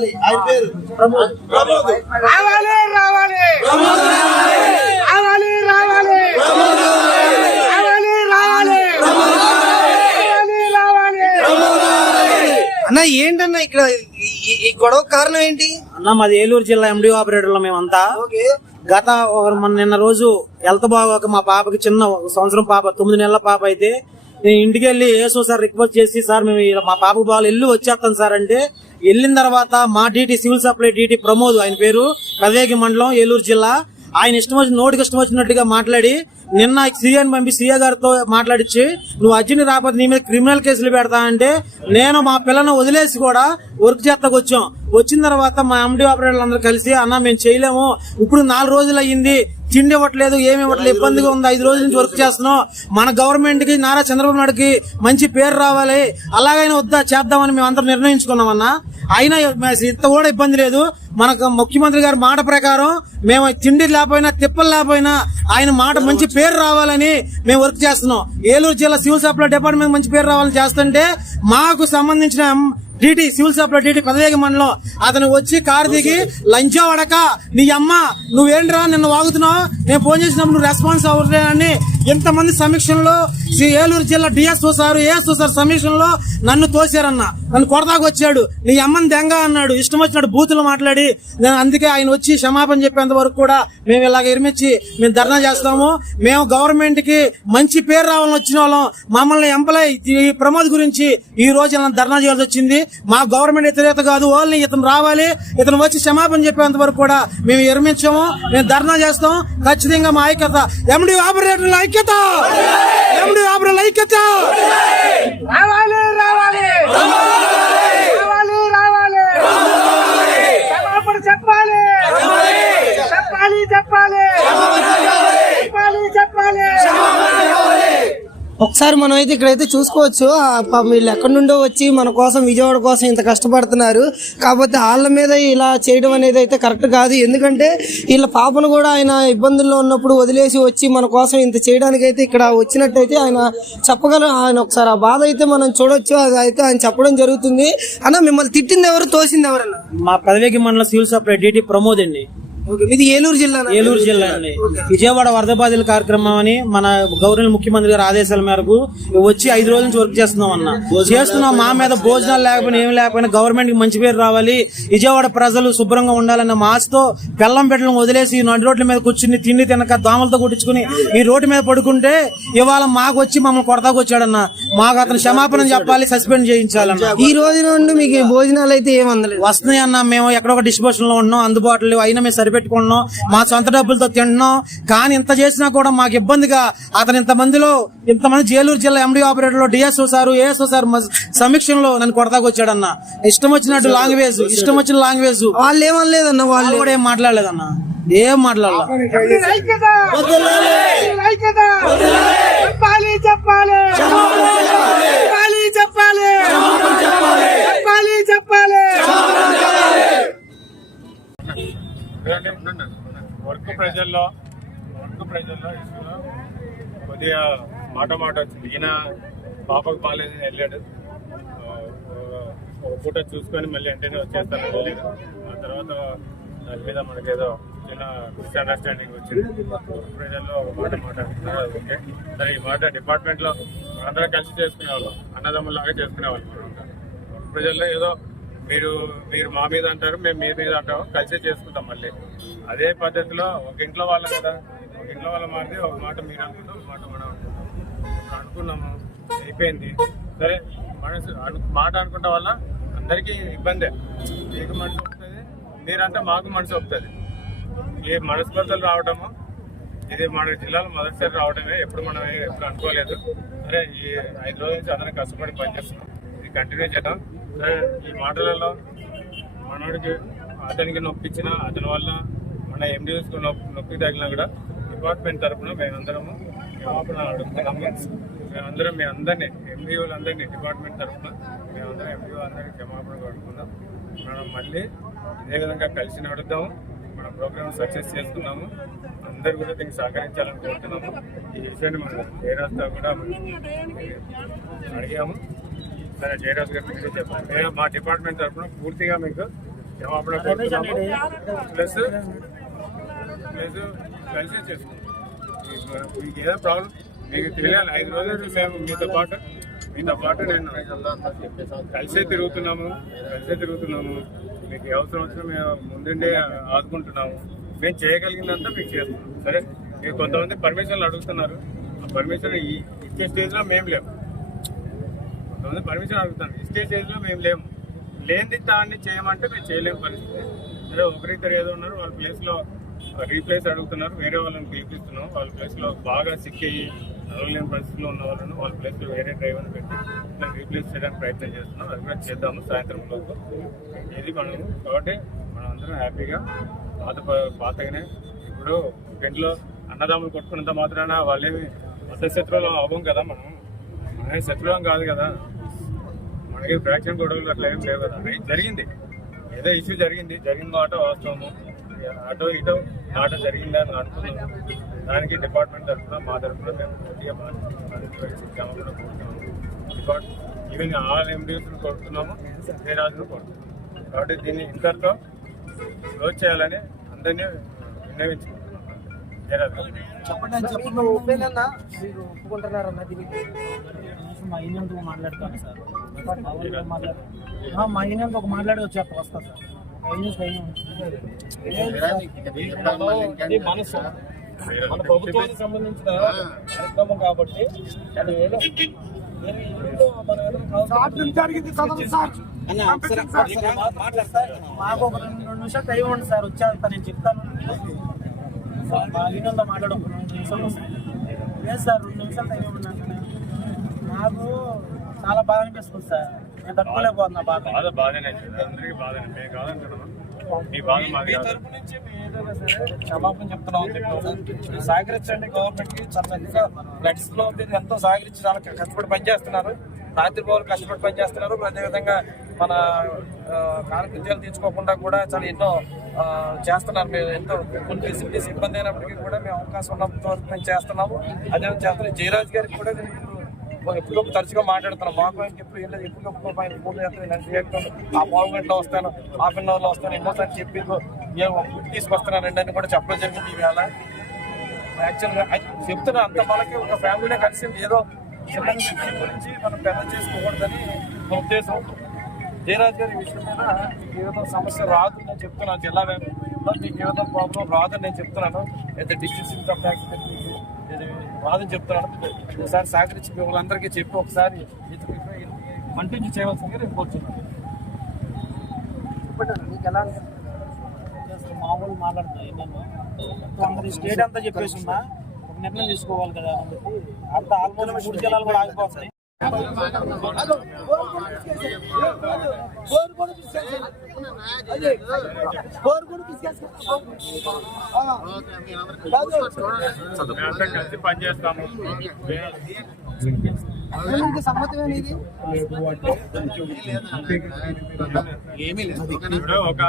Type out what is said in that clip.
రావాలి. ఆయన పేరు ప్రమోద్. రావాలి రావాలి రావాలి రావాలి రావాలి రావాలి రావాలి. అన్న ఏంటన్నా ఇక్కడ ఈ గొడవ కారణం ఏంటి అన్న? మాది ఏలూరు జిల్లా ఎండి ఆపరేటర్లు మేమంతా. గత నిన్న రోజు హెల్త్ బాగోక మా పాపకి చిన్న సంవత్సరం పాప 9 నెలల పాప అయితే నేను ఇంటికి వెళ్ళి ఏసో సార్ రిక్వెస్ట్ చేసి సార్ మేము మా పాపకు బాగా వెళ్ళి వచ్చేస్తాం సార్ అంటే వెళ్ళిన తర్వాత మా DT civil supply DT Pramod, ఆయన పేరు కదేగి మండలం ఏలూరు జిల్లా, ఆయన ఇష్టం వచ్చి నోటికి ఇష్టం వచ్చినట్టుగా మాట్లాడి నిన్న సీఎని పంపి సీఏ గారితో మాట్లాడిచ్చి నువ్వు అర్జున్ రాకపోతే నీ మీద క్రిమినల్ కేసులు పెడతా అంటే నేను మా పిల్లను వదిలేసి కూడా వర్క్ చేస్తాకు వచ్చాం. వచ్చిన తర్వాత మా ఎండి ఆపరేటర్లు అందరూ కలిసి అన్న మేము చేయలేము, ఇప్పుడు 4 రోజులు అయ్యింది, తిండి ఇవ్వట్లేదు, ఏమి ఇవ్వట్లేదు, ఇబ్బందిగా ఉంది, 5 రోజుల నుంచి వర్క్ చేస్తున్నాం, మన గవర్నమెంట్ కి నారా చంద్రబాబు నాయుడుకి మంచి పేరు రావాలి, అలాగైనా వద్దా చేద్దామని మేము అందరం నిర్ణయించుకున్నామన్నా. అయినా ఇంత కూడా ఇబ్బంది లేదు, మనకు ముఖ్యమంత్రి గారి మాట ప్రకారం మేము తిండి లేకపోయినా తిప్పలు లేకపోయినా ఆయన మాట మంచి పేరు రావాలని మేము వర్క్ చేస్తున్నాం. ఏలూరు జిల్లా సివిల్ సప్లై డిపార్ట్మెంట్ మంచి పేరు రావాలని చేస్తుంటే మాకు సంబంధించిన డీటీ సివిల్ సప్లై డీటీ కదేగి మండలం అతను వచ్చి కారు దిగి లంచా వడక నీ అమ్మ నువ్వేంట్రా నిన్ను వాగుతున్నావు, నేను ఫోన్ చేసినప్పుడు నువ్వు రెస్పాన్స్ అవ్వలేదని ఇంతమంది సమీక్షంలో ఏలూరు జిల్లా డిఎస్ఓ సార్ ఏఎస్ఓ సార్ సమీక్షంలో నన్ను తోసారన్న, నన్ను కొడతాకు వచ్చాడు, నీ అమ్మని దెంగ అన్నాడు, ఇష్టం వచ్చినట్టు బూతులు మాట్లాడి. అందుకే ఆయన వచ్చి క్షమాపణ చెప్పేంత వరకు కూడా మేము ఇలాగ ఎరిమిచ్చి మేము ధర్నా చేస్తాము. మేము గవర్నమెంట్ కి మంచి పేరు రావాలని వచ్చిన వాళ్ళం, మమ్మల్ని ఎంప్లాయ్ ఈ ప్రమోద్ గురించి ఈ రోజు ఇలా ధర్నా చేయాల్సి వచ్చింది. మా గవర్నమెంట్ వ్యతిరేకత కాదు, ఓన్లీ ఇతను రావాలి, ఇతను వచ్చి క్షమాపణ చెప్పేంత వరకు కూడా మేము ఎరిమించాము, మేము ధర్నా చేస్తాం. ఖచ్చితంగా మా ఐక్యత, ఎండి ఆపరేటర్ల ఐక్యత, ఎండి ఆపరేటర్ల ఐక్యత. రావాలి రావాలి రావాలి రావాలి క్షమాపణ చెప్పాలి చెప్పాలి చెప్పాలి చెప్పాలి చెప్పాలి. ఒకసారి మనం అయితే ఇక్కడైతే చూసుకోవచ్చు, వీళ్ళు ఎక్కడి నుండో వచ్చి మన కోసం విజయవాడ కోసం ఇంత కష్టపడుతున్నారు. కాకపోతే వాళ్ళ మీద ఇలా చేయడం అనేది అయితే కరెక్ట్ కాదు. ఎందుకంటే వీళ్ళ పాపను కూడా ఆయన ఇబ్బందుల్లో ఉన్నప్పుడు వదిలేసి వచ్చి మన కోసం ఇంత చేయడానికి అయితే ఇక్కడ వచ్చినట్టయితే ఆయన చెప్పగలం. ఆయన ఒకసారి ఆ బాధ అయితే మనం చూడొచ్చు, అది అయితే ఆయన చెప్పడం జరుగుతుంది. అన్న మిమ్మల్ని తిట్టింది ఎవరు, తోసింది ఎవరన్నా? మా కదేగి మండలం సివిల్ సప్లై డీటీ ప్రమోద్ అండి. ఇది ఏలూరు జిల్లా? ఏలూరు జిల్లా అండి. విజయవాడ వరద బాధితుల కార్యక్రమం అని మన గవర్నర్ ముఖ్యమంత్రి గారి ఆదేశాల మేరకు వచ్చి 5 రోజుల నుంచి వర్క్ చేస్తున్నాం అన్న. చేస్తున్నాం, మా మీద భోజనాలు లేకపోయినా ఏమి లేకపోయినా గవర్నమెంట్ కి మంచి పేరు రావాలి, విజయవాడ ప్రజలు శుభ్రంగా ఉండాలన్న మాస్తో పెళ్ళం పెట్టలను వదిలేసి నడి రోడ్ల మీద కూర్చుని తిండి తినక దోమలతో కుట్టించుకుని ఈ రోడ్డు మీద పడుకుంటే ఇవాళ మాకు వచ్చి మమ్మల్ని కొడతాకు వచ్చాడన్న. మాకు అతను క్షమాపణ చెప్పాలి, సస్పెండ్ చేయించాలన్న. ఈ రోజు నుండి మీకు భోజనాలు అయితే ఏమందలేదు? వస్తున్నాయి అన్న, మేము ఎక్కడొక డిస్పోజన్ లో ఉన్నాం, అందుబాటులో అయినా మేము సరిపెట్టుకుంటున్నాం, మా సొంత డబ్బులతో తింటున్నాం. కానీ ఇంత చేసినా కూడా మాకు ఇబ్బందిగా అతను ఇంతమంది ఏలూరు జిల్లా ఎండి ఆపరేటర్ లో డిఎస్ఓ సార్ ఏఎస్ఓ సార్ సమీక్షంలో నన్ను కొడతాకు వచ్చాడన్న. ఇష్టం వచ్చినట్టు లాంగ్వేజ్, ఇష్టం వచ్చిన లాంగ్వేజ్. వాళ్ళు ఏమనలేదన్న, వాళ్ళు కూడా ఏం మాట్లాడలేదన్న, ఏం మాట్లాడాల. చెప్పాలి చెప్పాలి చెప్పాలి చెప్పాలి చెప్పాలి చెప్పాలి. వర్క్ ప్రజల్లో ఇష్యూలో కొద్దిగా మాట వచ్చింది. ఈయన పాపకు బాగాలేదు వెళ్ళాడు, ఒక పూట చూసుకొని మళ్ళీ వెంటనే వచ్చేస్తాను వెళ్ళాడు. ఆ తర్వాత దాని మీద మనకేదో చిన్న మిస్అండర్స్టాండింగ్ వచ్చింది. వర్క్ ప్రజల్లో ఒక మాట అంటున్నారు. ఓకే సరే, ఈ మాట డిపార్ట్మెంట్లో అందరం కలిసి చేసుకునేవాళ్ళం, అన్నదమ్ములాగా చేసుకునేవాళ్ళం. వర్క్ ప్రజల్లో ఏదో మీరు మా మీద అంటారు, మేము మీ మీద అంటాము, కలిసే చేసుకుంటాం. మళ్ళీ అదే పద్ధతిలో ఒక ఇంట్లో వాళ్ళం కదా, ఒక ఇంట్లో వాళ్ళ మారితే ఒక మాట మీరు అనుకుంటాం, ఒక మాట మనం అనుకుంటాం. అనుకున్నాము, అయిపోయింది. సరే, మాట అనుకుంటా వల్ల అందరికీ ఇబ్బందే. మీకు మనసు ఒప్పుతుంది, మీరంటే మాకు మనసు ఒప్పుతుంది. ఈ మనస్పర్ధలు రావడము ఇది మన జిల్లాలో మొదటిసారి రావడమే, ఎప్పుడు మనం ఎప్పుడు అనుకోలేదు. సరే, ఈ 5 రోజుల నుంచి అందరం కష్టపడి పనిచేస్తున్నాం, ఇది కంటిన్యూ చేద్దాం. సరే, ఈ మాటలలో మనోడికి అతనికి నొప్పించిన అతని వల్ల మన ఎండిఎస్ నొప్పి తగిలినా కూడా డిపార్ట్మెంట్ తరఫున మేమందరము క్షమాపణ అడుగుతున్నాము. మేమందరం మీ అందరినీ ఎండిఓలందరినీ డిపార్ట్మెంట్ తరఫున మేమందరం ఎండిఓ అందరినీ క్షమాపణ అడుగుతున్నాం. మనం మళ్ళీ ఇదే విధంగా కలిసి నడుద్దాము, మన ప్రోగ్రామ్ సక్సెస్ చేసుకున్నాము. అందరు కూడా దీనికి సహకరించాలని కోరుతున్నాము. ఈ విషయాన్ని మనం జయరాజ్తో కూడా అడిగాము. సరే, జయరాజ్ గారు చెప్పాలి, మా డిపార్ట్మెంట్ తరఫున పూర్తిగా మీకు క్షమాపణ కోరుతున్నాము. ప్లస్ కలిసి చేసుకుంటాం. మీకు ఏదో ప్రాబ్లం మీకు తెలియాలి. 5 రోజులు మేము మీతో పాటు నేను కలిసే తిరుగుతున్నాము. మీకు ఏ అవసరం వచ్చినా మేము ముందుండే ఆదుకుంటున్నాము. మేము చేయగలిగిందంతా మీకు చేస్తున్నాం. సరే, మీరు కొంతమంది పర్మిషన్లు అడుగుతున్నారు. ఆ పర్మిషన్ ఇచ్చే స్టేజ్లో మేము లేము. కొంతమంది పర్మిషన్ అడుగుతాను, ఇచ్చే స్టేజ్లో మేము లేము. లేనిది దాన్ని చేయమంటే మేము చేయలేము పరిస్థితి. అదే ఒకరిద్దరు ఏదో ఉన్నారు, వాళ్ళ ప్లేస్లో రీప్లేస్ అడుగుతున్నారు. వేరే వాళ్ళని పిలిపిస్తున్నాం. వాళ్ళ ప్లేస్లో బాగా సిక్ అయ్యి నడవలేని పరిస్థితిలో ఉన్న వాళ్ళను వాళ్ళ ప్లేస్లో వేరే డ్రైవర్ని పెట్టి రీప్లేస్ చేయడానికి ప్రయత్నం చేస్తున్నాం. అది కూడా చేద్దాము సాయంత్రం లోపు. ఇది మనము కాబట్టి మనం అందరం హ్యాపీగా పాతగానే ఇప్పుడు ఇంట్లో అన్నదమ్ములు కొట్టుకున్నంత మాత్రాన వాళ్ళేమి శత్రువులు అవ్వం కదా. మనమే శత్రువులం కాదు కదా. మనకి ఫ్రాక్షన్ గొడవలు అట్లా ఏం లేవు కదా. జరిగింది, ఏదో ఇష్యూ జరిగింది మాట వాస్తవము. అటో ఇటో ఆట జరిగిందని అనుకున్నాము. దానికి డిపార్ట్మెంట్ తరఫున మా తరఫున మేము గట్టిగా ఈవెన్ ఆల్ ఎండీస్ను కొడుతున్నాము, జయరాజును కొడుతున్నాము. కాబట్టి దీన్ని ఇంతటితో క్లోజ్ చేయాలని అందరినీ విన్నవించుకుంటున్నాం. జయరాజు మా యూనియన్తో మాట్లాడతాను సార్. మా యూనియన్తో ఒక మాట్లాడి వచ్చాక వస్తా సార్. మనసు మన ప్రభుత్వానికి సంబంధించిన కార్యక్రమం కాబట్టి అది మాకు ఒక 2 నిమిషాలు టైం ఉంది సార్. వచ్చేస్తా, నేను చెప్తాను. మా యూనియన్తో మాట్లాడు ఒక 2 నిమిషాలు లేదు సార్. 2 నిమిషాలు టైం ఉన్నాను. నాకు చాలా బాధ అనిపిస్తుంది సార్. నేను తట్టుకోలేకపోతున్నా. బాధనే అందరికీ బాధనే. మేము కాదంటున్నాము, మీ బాధ మాది కాదు. క్షమాపణ చెప్తున్నాం. సహకరించండి గవర్నమెంట్ కి. చక్కగా ఫ్లడ్స్ లో ఎంతో సహకరించి చాలా కష్టపడి పనిచేస్తున్నారు. రాత్రి పౌరులు కష్టపడి పనిచేస్తున్నారు. అదేవిధంగా మన కాలకృత్యాలు తీర్చుకోకుండా కూడా చాలా ఎన్నో చేస్తున్నారు. మేము ఎంతో కొన్ని ఫెసిలిటీస్ ఇబ్బంది అయినప్పటికీ కూడా మేము అవకాశం ఉన్నంత వరకు మేము చేస్తున్నాము. అదే చేస్తున్నాం. జయరాజ్ గారికి కూడా ఎప్పటికప్పుడు తరచుగా మాట్లాడుతున్నాం. మాకు ఆయనకి ఎప్పుడు వెళ్ళలేదు. ఎప్పటికప్పుడు ఆయన ఫోన్ చేస్తాను. ఆ పావుగంటలో వస్తాను, హాఫ్ అన్ అవర్లో వస్తాను, ఎన్నోసార్లు చెప్పి నేను తీసుకొస్తున్నానండి అని కూడా చెప్పడం జరిగింది. ఈవేళ యాక్చువల్గా చెప్తున్నా, అంత మనకి ఒక ఫ్యామిలీనే కలిసింది. ఏదో చిన్న విషయం గురించి మనం పెద్ద చేసుకోకూడదని నా ఉద్దేశం. జయరాజ్ గారి విషయం మీద మీకు ఏదో సమస్య రాదు నేను చెప్తున్నాను. జిల్లా వ్యాప్తంగా మీకు ఏదో ప్రాబ్లం రాదని నేను చెప్తున్నాను. అయితే డిస్ట్రిక్ట్ ఇన్కమ్ ట్యాక్స్ రాదని చెప్తున్నాను. ఒకసారి సహకరించి మిమ్మల్ని చెప్పి ఒకసారి కంటిన్యూ చేయవలసిందిగా నేను కోరుతున్నాను. మీకు ఎలా మామూలు మాట్లాడుతున్నా ఏంటన్నా అందరి స్టేట్ అంతా చెప్పేసి ఉన్నా ఒక నిర్ణయం తీసుకోవాలి కదా అని చెప్పి అంత ఆల్మోస్ట్ 3 జిల్లాలు కూడా ఆగిపోతున్నాయి. కలిసి పనిచేస్తాము. సమ్మతమేది ఏమీ లేదు. ఒక